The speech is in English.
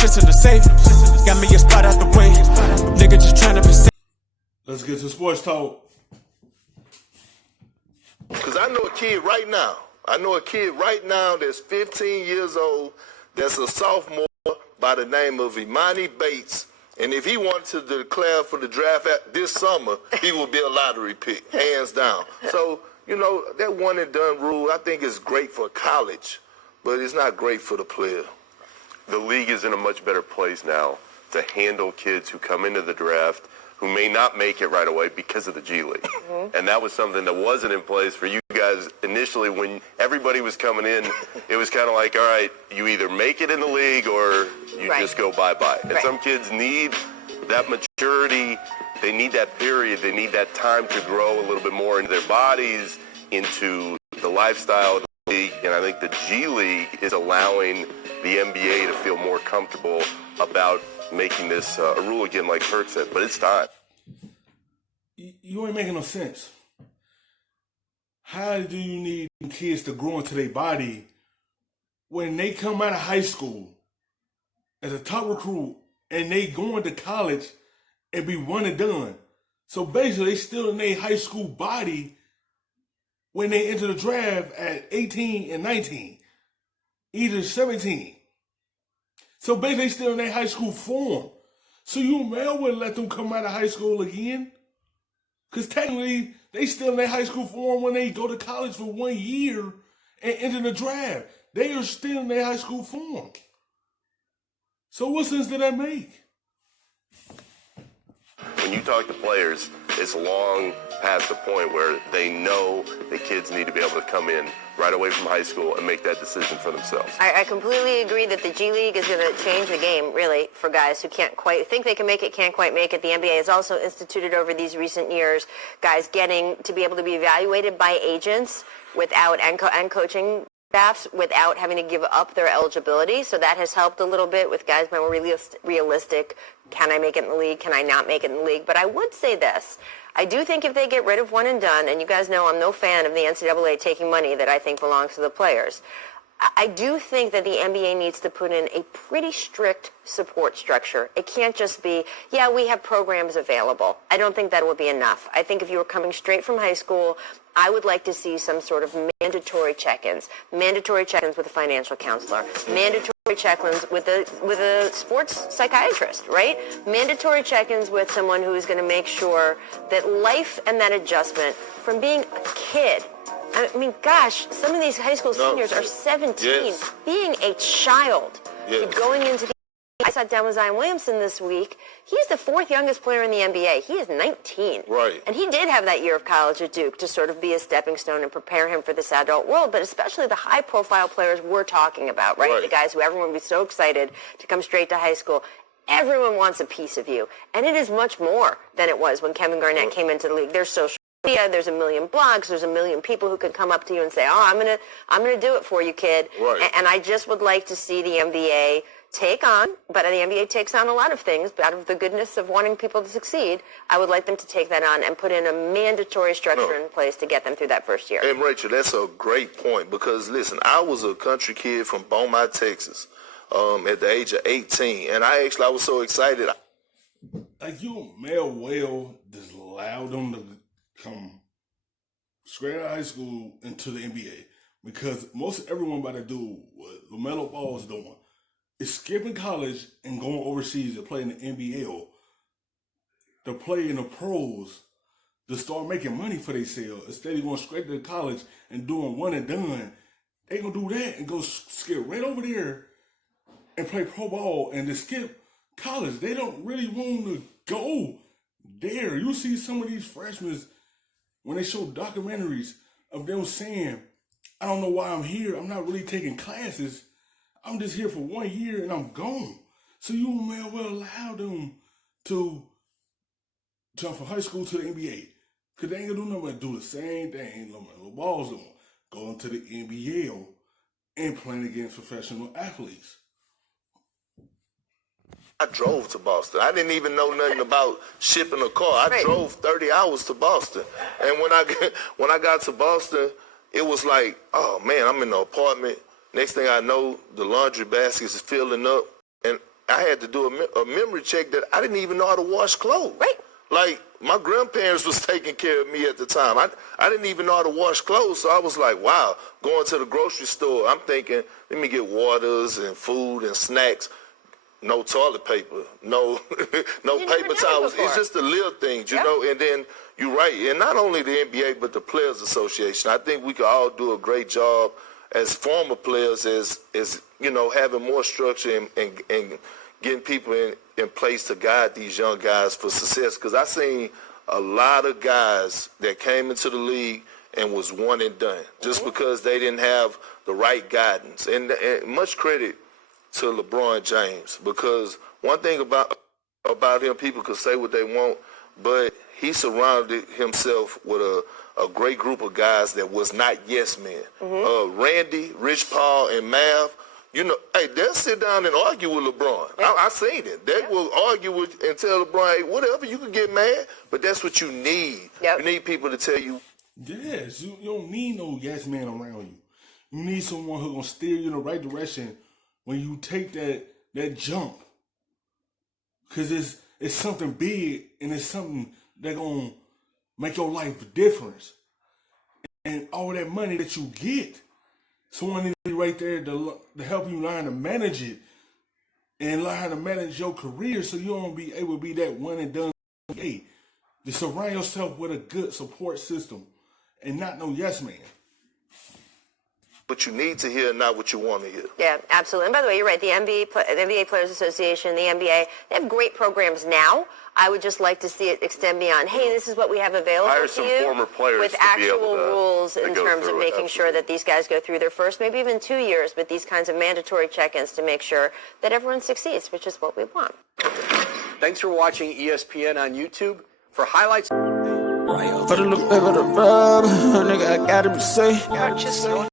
shit's in the safe. Got me a spot out the way. Nigga just tryna be safe. Let's get to sports talk. Because I know a kid right now. That's 15 years old, that's a sophomore by the name of Imani Bates. And if he wanted to declare for the draft this summer, he would be a lottery pick, hands down. So, you know, that one and done rule, I think is great for college, but it's not great for the player. The league is in a much better place now to handle kids who come into the draft who may not make it right away because of the G League. And that was something that wasn't in place for you guys initially when everybody was coming in. It was kind of like, all right, you either make it in the league or you just go bye-bye. And some kids need that maturity. They need that period. They need that time to grow a little bit more into their bodies, into the lifestyle of the league. And I think the G League is allowing the NBA to feel more comfortable about making this a rule again, like Kurt said, but it's time. You ain't making no sense. How do you need kids to grow into their body when they come out of high school as a top recruit and they going to college and be one and done? So basically, they still in their high school body when they enter the draft at 18 and 19, either 17. So basically, they still in their high school form. So you may well let them come out of high school again. Because technically, they still in their high school form when they go to college for 1 year and enter the draft. They are still in their high school form. So what sense did that make? When you talk to players, it's long past the point where they know the kids need to be able to come in right away from high school and make that decision for themselves. I completely agree that the G League is going to change the game, really, for guys who can't quite think they can make it, can't quite make it. The NBA has also instituted over these recent years guys getting to be able to be evaluated by agents without and coaching staffs without having to give up their eligibility. So that has helped a little bit with guys being more realistic. Can I make it in the league? Can I not make it in the league? But I would say this. I do think if they get rid of one and done, and you guys know I'm no fan of the NCAA taking money that I think belongs to the players, I do think that the NBA needs to put in a pretty strict support structure. It can't just be, yeah, we have programs available. I don't think that would be enough. I think if you were coming straight from high school, I would like to see some sort of mandatory check-ins with a financial counselor, mandatory check-ins with a sports psychiatrist, right? Mandatory check-ins with someone who is going to make sure that life and that adjustment from being a kid. I mean, gosh, some of these high school seniors are 17. Being a child, going into the... I sat down with Zion Williamson this week. He's the fourth youngest player in the NBA. He is 19. Right. And he did have that year of college at Duke to sort of be a stepping stone and prepare him for this adult world, but especially the high-profile players we're talking about, right? The guys who everyone would be so excited to come straight to high school. Everyone wants a piece of you. And it is much more than it was when Kevin Garnett came into the league. There's social media, there's a million blogs, there's a million people who could come up to you and say, oh, I'm gonna do it for you, kid. Right. And I just would like to see the NBA take on, but the NBA takes on a lot of things, but out of the goodness of wanting people to succeed, I would like them to take that on and put in a mandatory structure in place to get them through that first year. And Rachel, that's a great point because, listen, I was a country kid from Beaumont, Texas, at the age of 18, and I was so excited. Like, you may well just allow them to come straight out of high school into the NBA because most everyone about to do what LaMelo Ball is doing is skipping college and going overseas to play in the NBL, to play in the pros, to start making money for themselves instead of going straight to college and doing one and done. They gonna do that and go skip right over there and play pro ball and just skip college. They don't really want to go there. You see some of these freshmen when they show documentaries of them saying, I don't know why I'm here. I'm not really taking classes. I'm just here for 1 year and I'm gone. So you may well allow them to jump from high school to the NBA. Because they ain't gonna do nothing but do the same thing LaMelo Ball's doing. Going to the NBL and playing against professional athletes. I drove to Boston. I didn't even know nothing about shipping a car. I drove 30 hours to Boston. And when I got to Boston, it was like, oh man, I'm in the apartment. Next thing I know, the laundry basket is filling up. And I had to do a memory check that I didn't even know how to wash clothes. Right. Like, my grandparents was taking care of me at the time. I didn't even know how to wash clothes, so I was like, wow, going to the grocery store, I'm thinking, let me get waters and food and snacks. No toilet paper, no paper towels. It's just the little things, you know. And then you're right, and not only the NBA but the Players Association. I think we could all do a great job as former players, as you know, having more structure and getting people in place to guide these young guys for success. Because I seen a lot of guys that came into the league and was one and done just because they didn't have the right guidance. And much credit to LeBron James, because one thing about him, people could say what they want, but he surrounded himself with a great group of guys that was not yes men. Randy, Rich Paul, and Mav, you know, hey, they'll sit down and argue with LeBron. I seen it. They will argue with and tell LeBron, hey, whatever, you can get mad, but that's what you need. You need people to tell you. Yes, you don't need no yes man around you. You need someone who's going to steer you in the right direction when you take that jump. Because it's something big, and it's something that's going to make your life a difference. And all that money that you get, someone needs to be right there to help you learn to manage it and learn how to manage your career so you don't be able to be that one and done. Hey, to surround yourself with a good support system and not no yes man. What you need to hear, not what you want to hear. Yeah, absolutely. And by the way, you're right. The NBA Players Association, the NBA, they have great programs now. I would just like to see it extend beyond, hey, this is what we have available Hire to some you, former players with to be actual able to rules in go terms of through it. making sure that these guys go through their first, maybe even 2 years, but these kinds of mandatory check-ins to make sure that everyone succeeds, which is what we want. Thanks for watching ESPN on YouTube. For highlights. Put a little bit of the rub, nigga, I gotta be safe.